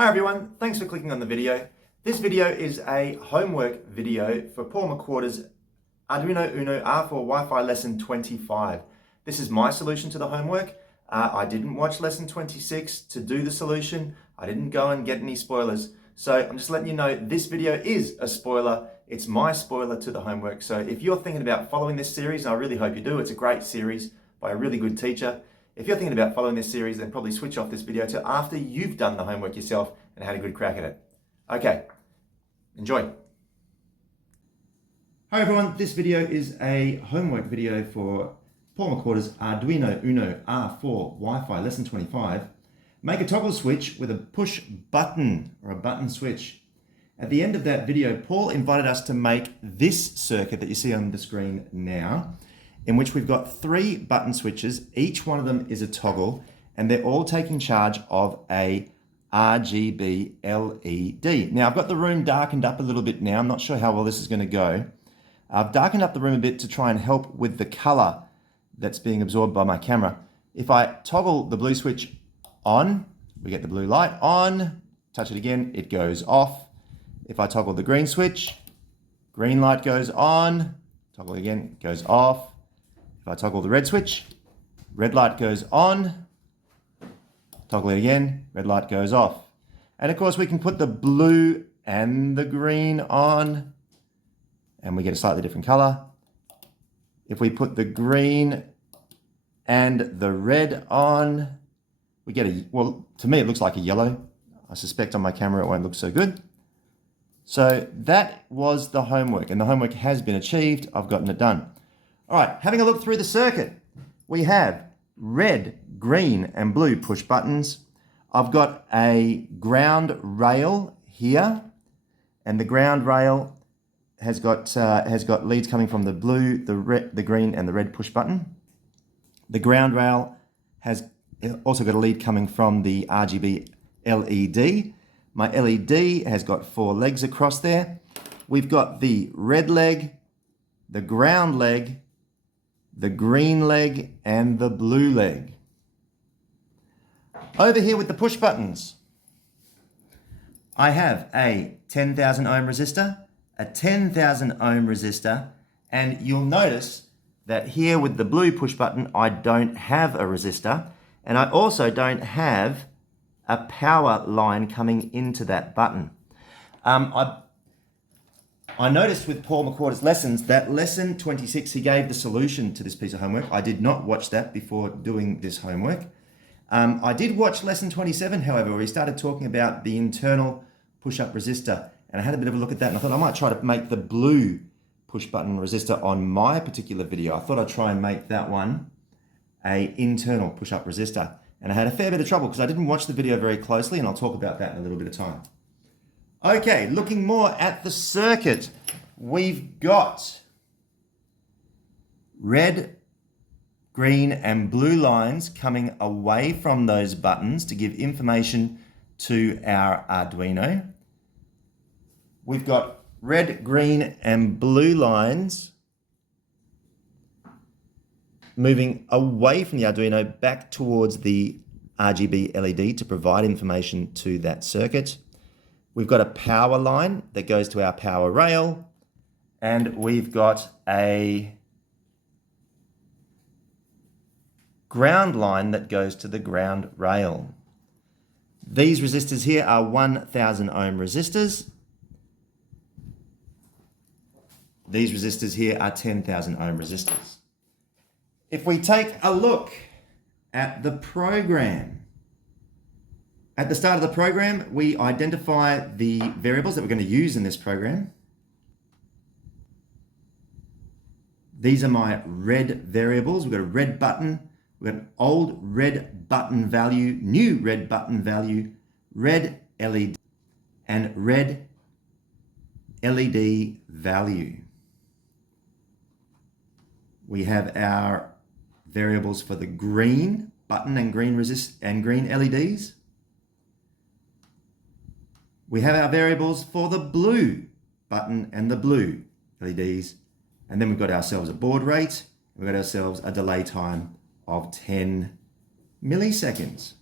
Hi everyone, thanks for clicking on the video. This video is a homework video for Paul McWhorter's Arduino Uno R4 Wi-Fi Lesson 25. This is my solution to the homework. I didn't watch Lesson 26 to do the solution. I didn't go and get any spoilers. So I'm just letting you know this video is a spoiler. It's my spoiler to the homework. So if you're thinking about following this series, and I really hope you do, it's a great series by a really good teacher. If you're thinking about following this series, then probably switch off this video to after you've done the homework yourself and had a good crack at it. Okay, enjoy. Hi everyone, this video is a homework video for Paul McWhorter's Arduino Uno R4 Wi-Fi Lesson 25. Make a toggle switch with a push button or a button switch. At the end of that video, Paul invited us to make this circuit that you see on the screen now, in which we've got 3 button switches. Each one of them is a toggle, and they're all taking charge of a RGB LED. Now, I've got the room darkened up a little bit now. I'm not sure how well this is going to go. I've darkened up the room a bit to try and help with the color that's being absorbed by my camera. If I toggle the blue switch on, we get the blue light on. Touch it again, it goes off. If I toggle the green switch, green light goes on. Toggle again, it goes off. If I toggle the red switch, red light goes on. Toggle it again, red light goes off. And of course we can put the blue and the green on and we get a slightly different color. If we put the green and the red on, we get a, well, to me it looks like a yellow. I suspect on my camera it won't look so good. So that was the homework, and the homework has been achieved. I've gotten it done. All right, having a look through the circuit, we have red, green, and blue push buttons. I've got a ground rail here, and the ground rail has got leads coming from the blue, the red, the green, and the red push button. The ground rail has also got a lead coming from the RGB LED. My LED has got 4 legs across there. We've got the red leg, the ground leg, the green leg, and the blue leg. Over here with the push buttons, I have a 10,000 ohm resistor, a 10,000 ohm resistor, and you'll notice that here with the blue push button, I don't have a resistor, and I also don't have a power line coming into that button. I noticed with Paul McWhorter's lessons that lesson 26, he gave the solution to this piece of homework. I did not watch that before doing this homework. I did watch lesson 27, however, where he started talking about the internal push-up resistor, and I had a bit of a look at that, and I thought I might try to make the blue push-button resistor on my particular video. I thought I'd try and make that one an internal push-up resistor, and I had a fair bit of trouble because I didn't watch the video very closely, and I'll talk about that in a little bit of time. Okay, looking more at the circuit, we've got red, green, and blue lines coming away from those buttons to give information to our Arduino. We've got red, green, and blue lines moving away from the Arduino back towards the RGB LED to provide information to that circuit. We've got a power line that goes to our power rail, and we've got a ground line that goes to the ground rail. These resistors here are 1,000 ohm resistors. These resistors here are 10,000 ohm resistors. If we take a look at the program, at the start of the program, we identify the variables that we're going to use in this program. These are my red variables. We've got a red button, we've got an old red button value, new red button value, red LED, and red LED value. We have our variables for the green button and green LEDs. We have our variables for the blue button and the blue LEDs. And then we've got ourselves a baud rate. We've got ourselves a delay time of 10 milliseconds.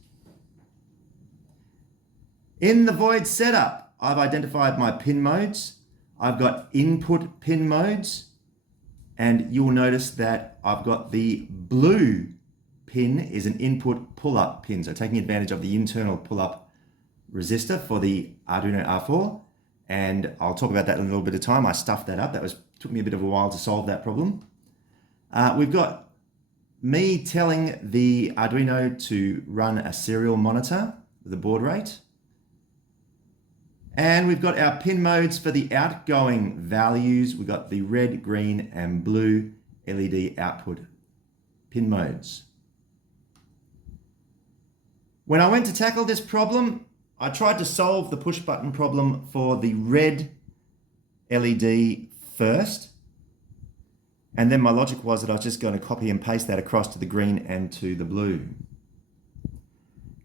In the void setup, I've identified my pin modes. I've got input pin modes, and you'll notice that I've got the blue pin is an input pull-up pin. So taking advantage of the internal pull-up resistor for the Arduino R4. And I'll talk about that in a little bit of time. I stuffed that up. Took me a bit of a while to solve that problem. We've got me telling the Arduino to run a serial monitor with a baud rate. And we've got our pin modes for the outgoing values. We've got the red, green, and blue LED output pin modes. When I went to tackle this problem, I tried to solve the push button problem for the red LED first. And then my logic was that I was just going to copy and paste that across to the green and to the blue.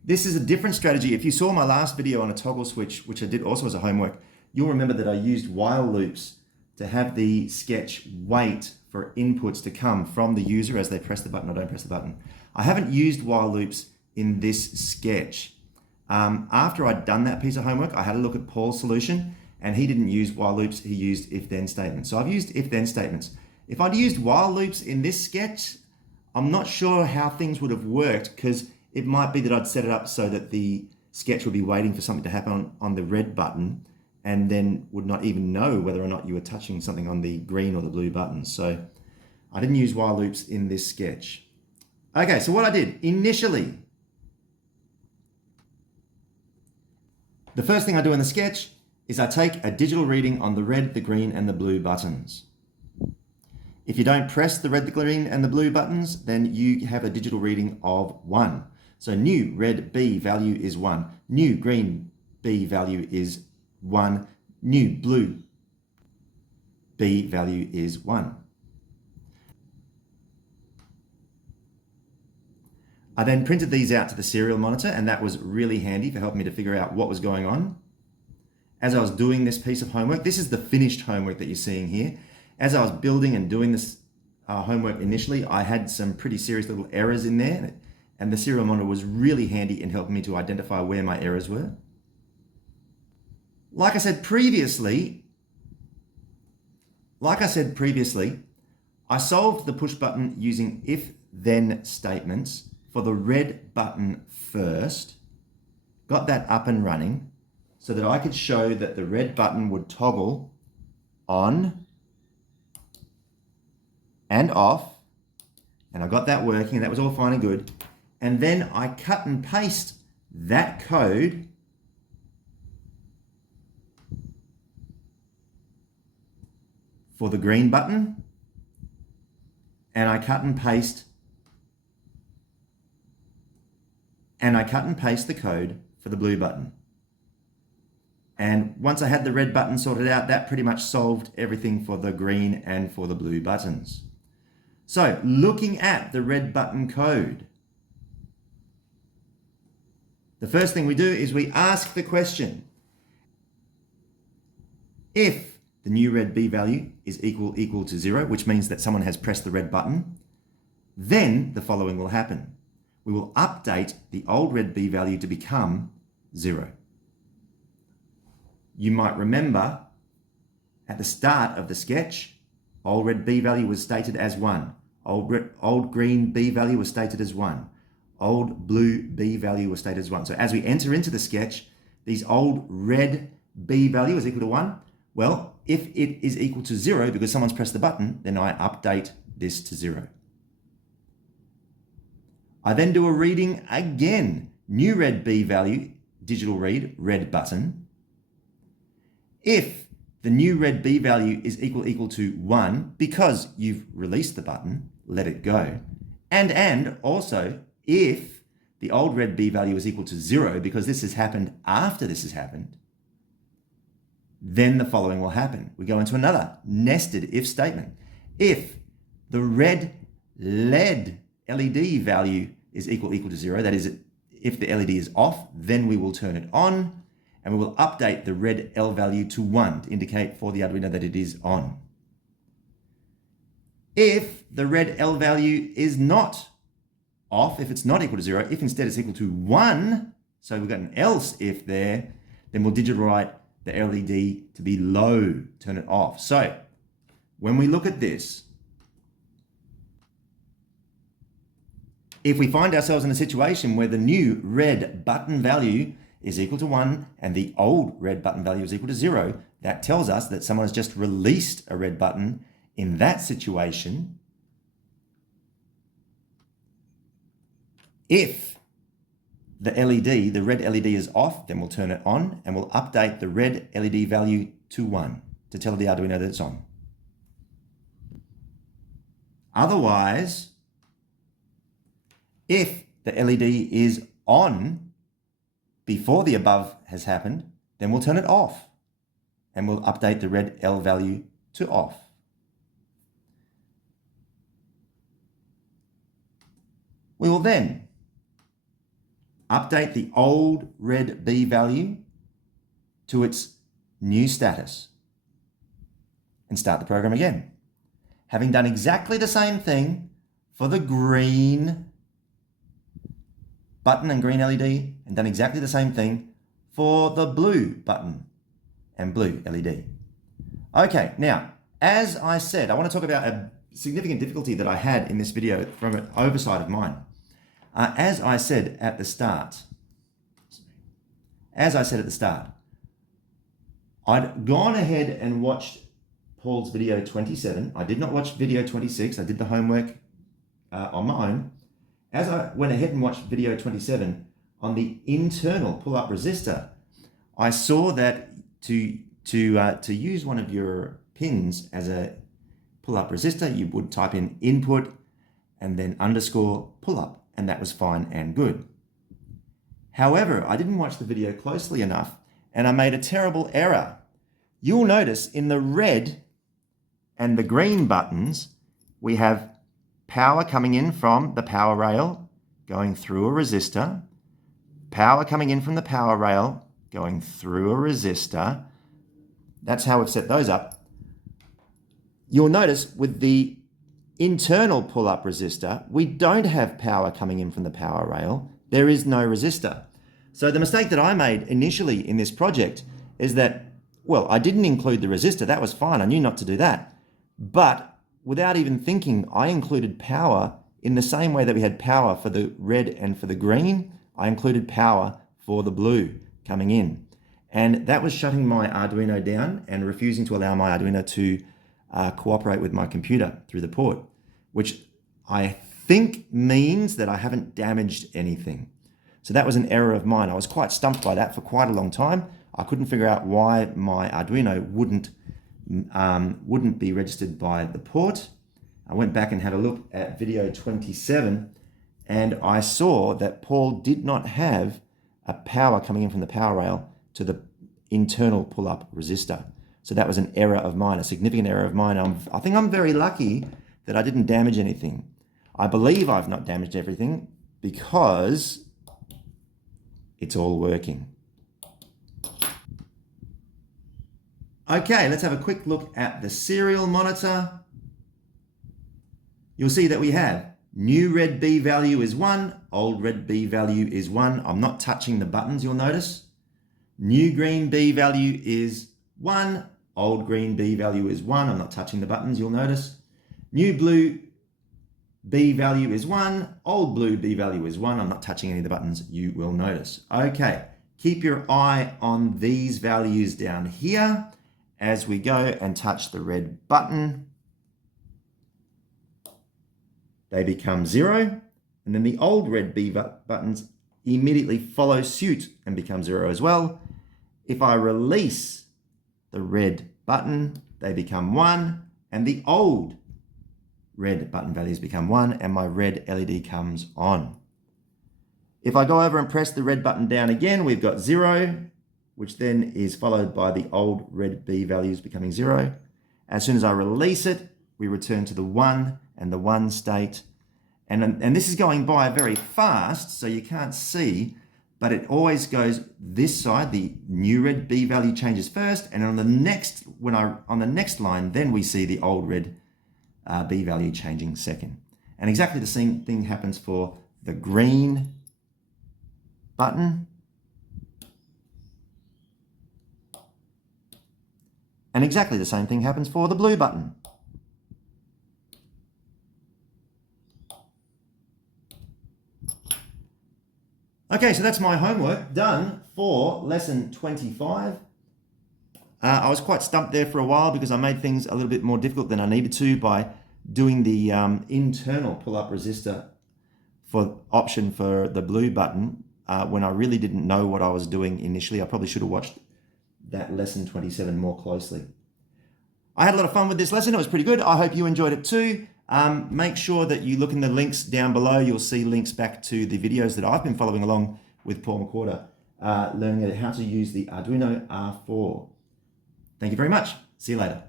This is a different strategy. If you saw my last video on a toggle switch, which I did also as a homework, you'll remember that I used while loops to have the sketch wait for inputs to come from the user as they press the button or don't press the button. I haven't used while loops in this sketch. After I'd done that piece of homework, I had a look at Paul's solution, and he didn't use while loops, he used if-then statements. So I've used if-then statements. If I'd used while loops in this sketch, I'm not sure how things would have worked, because it might be that I'd set it up so that the sketch would be waiting for something to happen on the red button and then would not even know whether or not you were touching something on the green or the blue button. So I didn't use while loops in this sketch. Okay, so what I did initially, the first thing I do in the sketch is I take a digital reading on the red, the green, and the blue buttons. If you don't press the red, the green, and the blue buttons, then you have a digital reading of 1. So new red B value is 1. New green B value is 1. New blue B value is 1. I then printed these out to the serial monitor, and that was really handy for helping me to figure out what was going on. As I was doing this piece of homework, this is the finished homework that you're seeing here. As I was building and doing this homework initially, I had some pretty serious little errors in there, and the serial monitor was really handy in helping me to identify where my errors were. Like I said previously, I solved the push button using if-then statements for the red button first, got that up and running so that I could show that the red button would toggle on and off, and I got that working, and that was all fine and good. And then I cut and paste that code for the green button, and I cut and paste the code for the blue button. And once I had the red button sorted out, that pretty much solved everything for the green and for the blue buttons. So looking at the red button code, the first thing we do is we ask the question, if the new red B value is equal to 0, which means that someone has pressed the red button, then the following will happen. We will update the old red B value to become 0. You might remember at the start of the sketch, old red B value was stated as 1. Old green B value was stated as 1. Old blue B value was stated as 1. So as we enter into the sketch, these old red B value is equal to 1. Well, if it is equal to 0 because someone's pressed the button, then I update this to 0. I then do a reading again. New red B value, digital read, red button. If the new red B value is equal to 1, because you've released the button, let it go. And also, if the old red B value is equal to 0, because this has happened after this has happened, then the following will happen. We go into another nested if statement. If the red LED value is equal to 0, that is, if the LED is off, then we will turn it on, and we will update the red L value to 1 to indicate for the Arduino that it is on. If the red L value is not off, if it's not equal to 0, if instead it's equal to 1, so we've got an else if there, then we'll digital write the LED to be low, turn it off. So when we look at this, if we find ourselves in a situation where the new red button value is equal to 1 and the old red button value is equal to 0, that tells us that someone has just released a red button. In that situation, if the LED, the red LED is off, then we'll turn it on and we'll update the red LED value to 1 to tell the Arduino that it's on. Otherwise, if the LED is on before the above has happened, then we'll turn it off and we'll update the red L value to off. We will then update the old red B value to its new status and start the program again. Having done exactly the same thing for the green button and green LED, and done exactly the same thing for the blue button and blue LED. Okay, now, as I said, I want to talk about a significant difficulty that I had in this video from an oversight of mine. As I said at the start, I'd gone ahead and watched Paul's video 27. I did not watch video 26. I did the homework on my own. As I went ahead and watched video 27, on the internal pull-up resistor, I saw that to use one of your pins as a pull-up resistor, you would type in input and then underscore pull-up, and that was fine and good. However, I didn't watch the video closely enough, and I made a terrible error. You'll notice in the red and the green buttons, we have power coming in from the power rail, going through a resistor, power coming in from the power rail, going through a resistor. That's how we've set those up. You'll notice with the internal pull-up resistor, we don't have power coming in from the power rail. There is no resistor. So the mistake that I made initially in this project is that, well, I didn't include the resistor. That was fine. I knew not to do that. But without even thinking, I included power in the same way that we had power for the red and for the green. I included power for the blue coming in. And that was shutting my Arduino down and refusing to allow my Arduino to cooperate with my computer through the port, which I think means that I haven't damaged anything. So that was an error of mine. I was quite stumped by that for quite a long time. I couldn't figure out why my Arduino wouldn't be registered by the port. I went back and had a look at video 27 and I saw that Paul did not have a power coming in from the power rail to the internal pull-up resistor. So that was an error of mine, a significant error of mine. I think I'm very lucky that I didn't damage anything. I believe I've not damaged everything because it's all working. Okay, let's have a quick look at the serial monitor. You'll see that we have new red B value is 1, old red B value is 1. I'm not touching the buttons, you'll notice. New green B value is 1, old green B value is 1. I'm not touching the buttons, you'll notice. New blue B value is 1, old blue B value is 1. I'm not touching any of the buttons, you will notice. Okay, keep your eye on these values down here as we go and touch the red button. They become 0, and then the old red B buttons immediately follow suit and become 0 as well. If I release the red button, they become 1, and the old red button values become 1, and my red LED comes on. If I go over and press the red button down again, we've got 0, which then is followed by the old red B values becoming 0. As soon as I release it, we return to the 1 and the 1 state. And this is going by very fast, so you can't see, but it always goes this side. The new red B value changes first, and on the next, on the next line, then we see the old red B value changing second. And exactly the same thing happens for the green button. And exactly the same thing happens for the blue button. Okay, so that's my homework done for lesson 25. I was quite stumped there for a while because I made things a little bit more difficult than I needed to by doing the internal pull-up resistor option for the blue button when I really didn't know what I was doing initially. I probably should have watched that lesson 27 more closely. I had a lot of fun with this lesson. It was pretty good. I hope you enjoyed it too. Make sure that you look in the links down below. You'll see links back to the videos that I've been following along with Paul McWhorter, learning how to use the Arduino R4. Thank you very much. See you later.